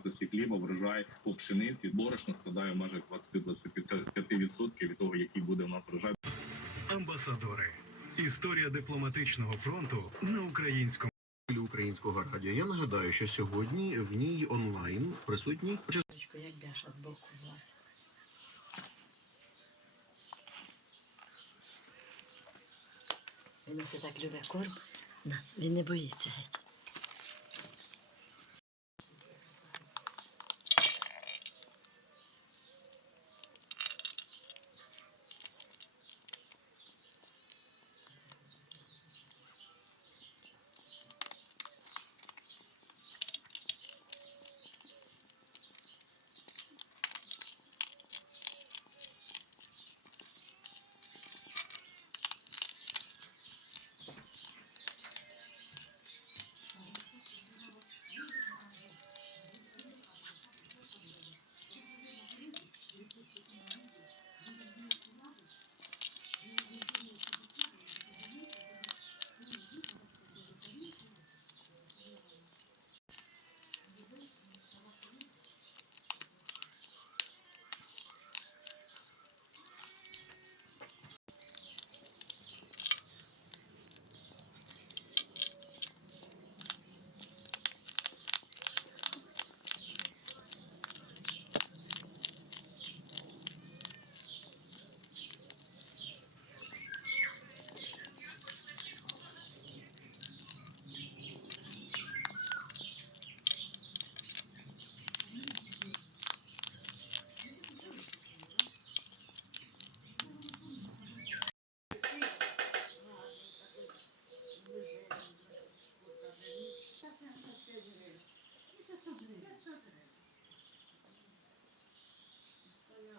вартості хліба, врожай по пшениці, борошно складає в межах 20-25% від того, який буде у нас врожай. Амбасадори. Історія дипломатичного фронту на українському. Українського радіо. Я нагадаю, що сьогодні в ній онлайн присутній... Як Даша з боку влазить. Він оце так любить корм. Він не боїться геть.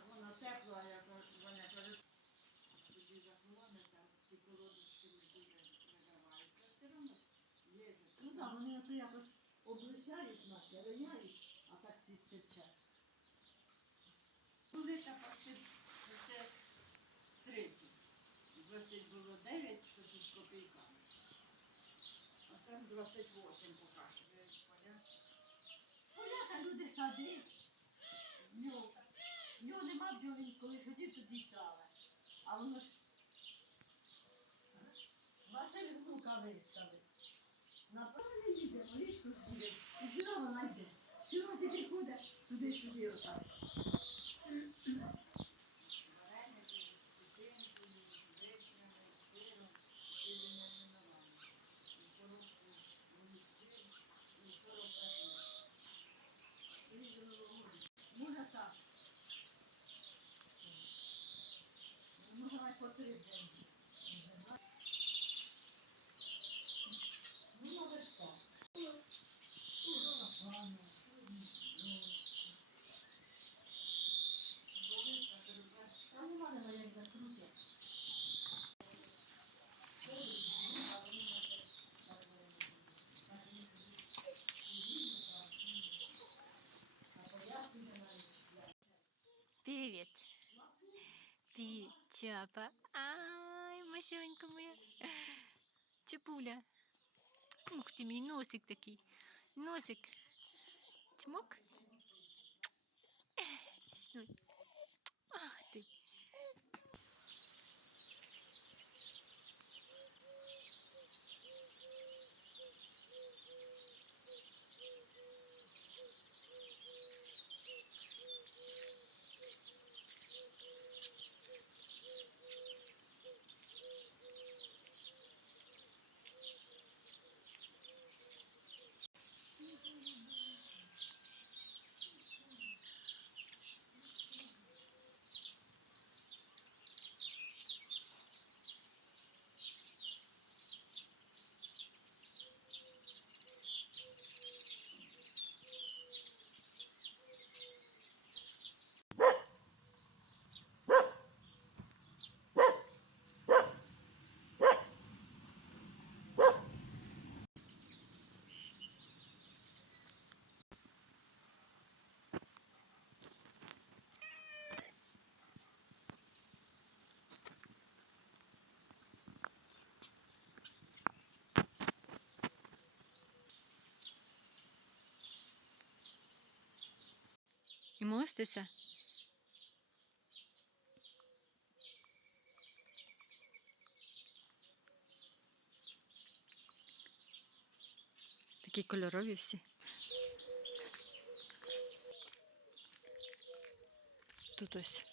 Вона тепла, як вона каже, тоді заховане, там ці колодочки не дуже награваються. Все одно є. Ну так, вони ото якось облисяють нас, рияють, а так ці стирчать. Коли та почти 30. 20 було 9, щось з копійками. А там 28 поки що. Поляка люди садить. Його нема бджоли, він колись хотів, тоді йдали. А воно ж... Василь внука виставив. Напевно не їде, рідко ж буде. І все одно вона йде. Все одно тільки ходить туди-сюди отак. Може так. Може навіть по 3 дні. Ну, може так. А нема нема як закрутять. Привет. Привет, Чапа. Ай, Масенька моя. Чапуля. Ух ты, мій носик такий. Носик. Чмок. Ах ти. І моститься. Такі кольорові всі. Тут ось